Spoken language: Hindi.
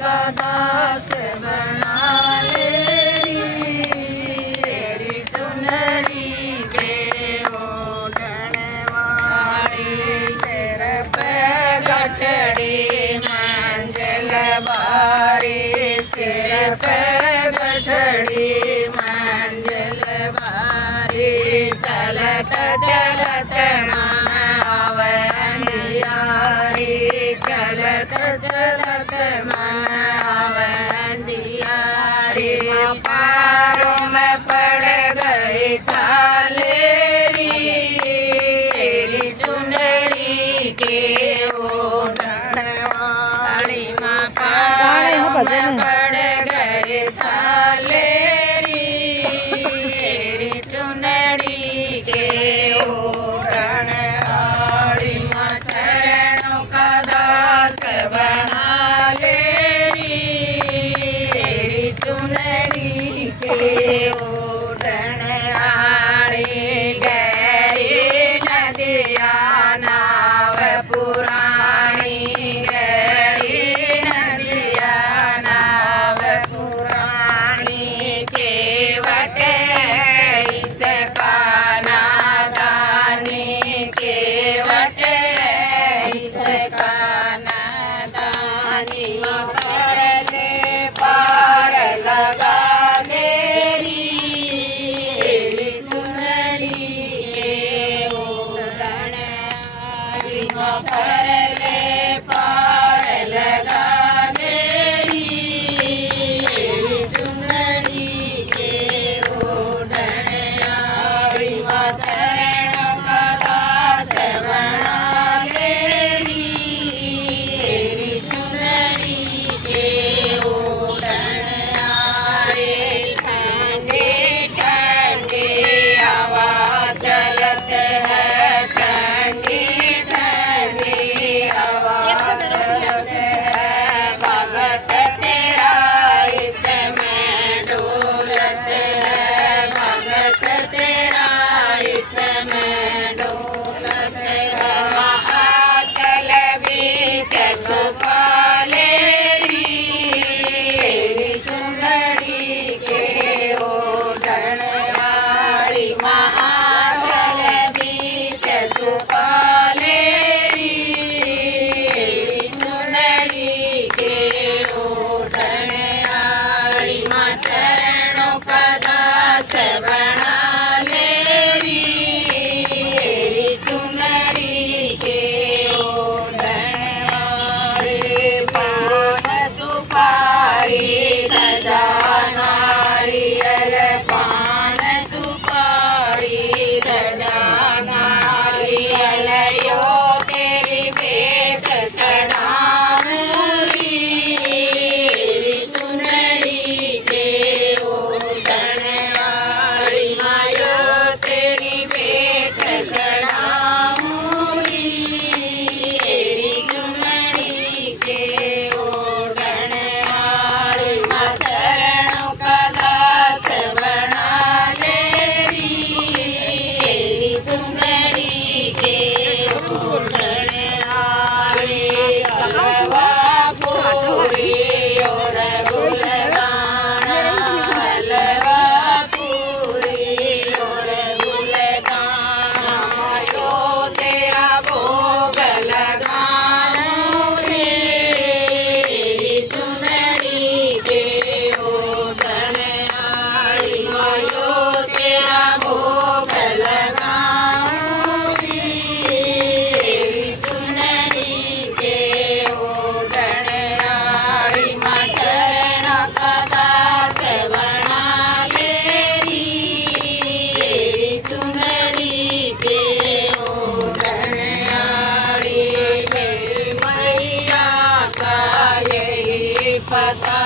का दास बना ले तेरी चुनरी के ओढ़न वाली सिर पे गठड़ी मंजिल बारी सिर पे गठड़ी मंजिल बारी चलत चलत मन आवे अंधियारी चलत चलत मन आवे अंधियारी पारों में पड़ गई छालेरी तेरी चुनरी के ओढ़न वाली माँ पारों में पड़ गई छालेरी तेरी चुनरी के ओढ़न वाली माँ चरणों का दास बना ले तेरी चुनरी के ओढ़न वाली गहरी नदिया नाव पुरानी गहरी नदिया नाव पुरानी केवट इसका नादानी केवट इसका नादानी परले पार लगा देरी चुनरी के ओढ़न वाली परले पार लगा देरी चुनरी के ओढ़न वाली चरणों का दास बना लेरी तेरी चुनरी के ओढ़न वाली ठंडी ठंडी हवा चलत है ठंडी ठंडी हवा चलत है भगत तेरा इसमें डोलत है भगत तेरा इसमें डोलत है महाचल बीच छुपा लेरी तेरी चुनरी के ओढ़न वाली महाचल बीच छुपा लेरी तेरी चुनरी के ओढ़न वाली माँ चरणों का दास बना लेरी तेरी चुनरी के ओढ़न वाली पान सुपारी गजा नारियल पान सुपारी गजा नारियल यो तेरी भेंट चढ़ाऊंगी तेरी चुनरी के ओढ़न वाली मायो तेरी भेंट चढ़ाऊंगी तेरी चुनरी के ओढ़न वाली माँ चरणों का दास बना लेरी तेरी चुनरी के ओढ़न वाली हलवा पूरी और गुलदाना हलवा पूरी और गुलदाना यो तेरा भोग लगाऊंगी तेरी चुनरी के ओढ़न वाली यो तेरा भोग लगाऊंगी तेरी चुनरी के ओढ़न वाली माँ चरण का दास बना लेरी तेरी चुनरी के ओढ़न वाली मैया का यही पता